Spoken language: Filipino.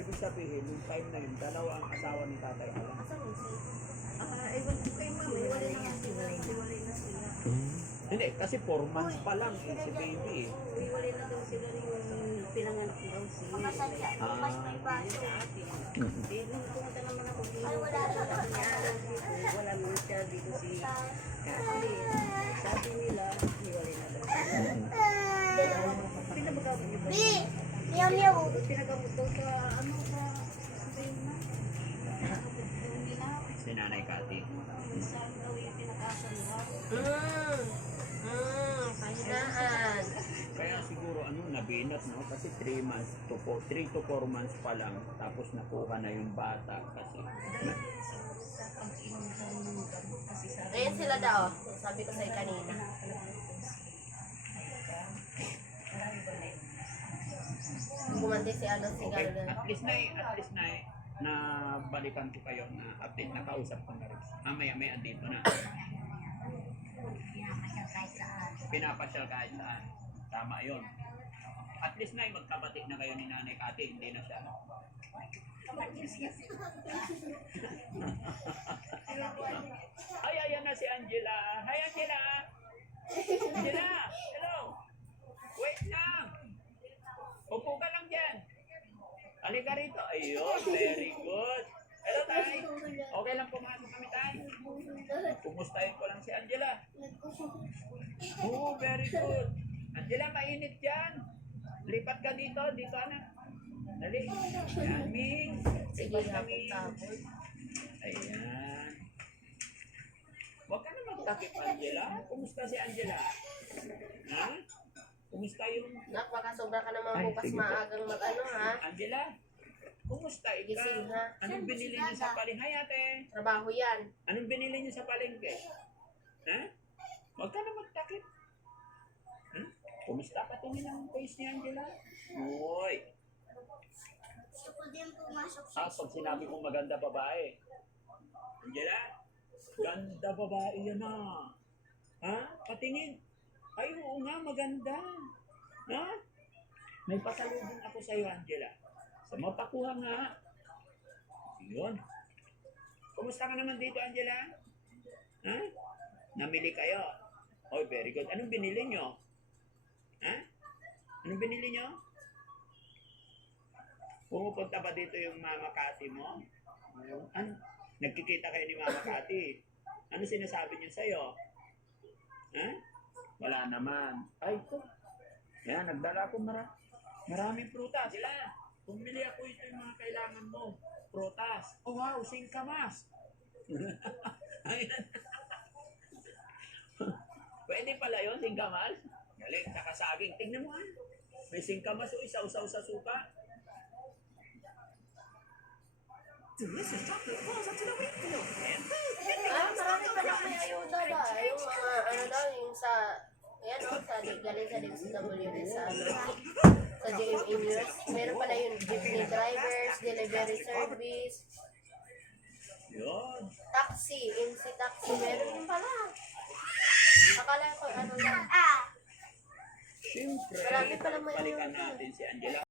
Ibig sabihin, yung time na yun, dalawa ang asawa ni Tatay Alan. Ewan ko kay mama, hiwalay na sila. Hindi, kasi 4 months pa lang eh, si baby eh. Hiwalay na daw sila yung pinanganak daw si Ah. sa atin. Nung pumunta naman ako dito, wala naman siya dito si Kathleen. Sabi nila, hiwalay na daw sila. Pinabagamot niyo ba? Pinagamot daw sa ano sa Si Nanay Cathy. saan daw yung pinakasan nila. Pahinaan. Kaya siguro nabinat no kasi 3 months to 3 to 4 months pa lang tapos nakuha na yung bata kasi Sa pag-inom daw ng gamot kasi sabi Ayan sila daw. Sabi ko sa'yo kanina. Gumanti si ano si okay, Galgan. at least na na balikan ko kayo na update na kausap ko na rin. Maya andito na. Pinapasyal kahit saan. Tama yun. At least na magkabati na kayo ni Nanay Cathy, hindi na siya. Ay, ayan na si Angela. Hi, Angela! Angela! Hello! Wait lang! Upo ka lang dyan. Halika rito. Ayun, very good. Hello, Tay. Okay lang pumasok kami, Tay. Kumustahin ko lang si Angela. Oh, very good. Angela, mainit dyan. Lipat ka dito. Dito, anak. Dali. Ayan, Ming. Sige, Lipat hapon kami. tapon. Ayan. Huwag ka na magtakip, Angela. Kumusta si Angela? Ha? Kumusta yung... Nak, baka sobra ka naman Ay, bukas sige po. maagang mag-ano ha. Angela? Kumusta ikaw? Gising, ha? Anong binili niyo sa palengke? Hi, ate. Trabaho yan. Anong binili niyo sa palengke? Ha? Huwag ka na magtakip. Ha? Kumusta? Patingin ang face ni Angela? Uy. Pag sinabi kong maganda babae. Angela? Ganda babae yan na. Ha? Patingin. Ay, oo nga, maganda. Ha? May pasalubong ako sa'yo, Angela. Sa mapakuha nga. Yun. Kumusta ka naman dito, Angela? Ha? Namili kayo? Oh, very good. Anong binili nyo? Ha? Anong binili nyo? Pumupunta ba dito yung Mama Cathy mo? Ano? Nagkikita kayo ni Mama Cathy. Ano sinasabi niya sa'yo? Ha? Wala naman. Ay, ito. Yan, nagdala ako maraming prutas. Sila, pumili ako ito yung mga kailangan mo. Prutas. Oh, wow, singkamas. Ayan. Pwede pala yun, singkamas. Galing, saka saging. Tingnan mo may singkamas o isaw-saw sa suka. Delicious chocolate falls up to the window. Marami pa daw may ayuda ba? Yung mga ano daw, yung sa yan o, sa galing sa DSWD sa JMA News. Meron pala yung jeepney drivers, delivery service, Yun. taxi, MC taxi, meron din pala. Akala ko ano lang. Siyempre, Marami palang may balikan ayuda. natin si Angela.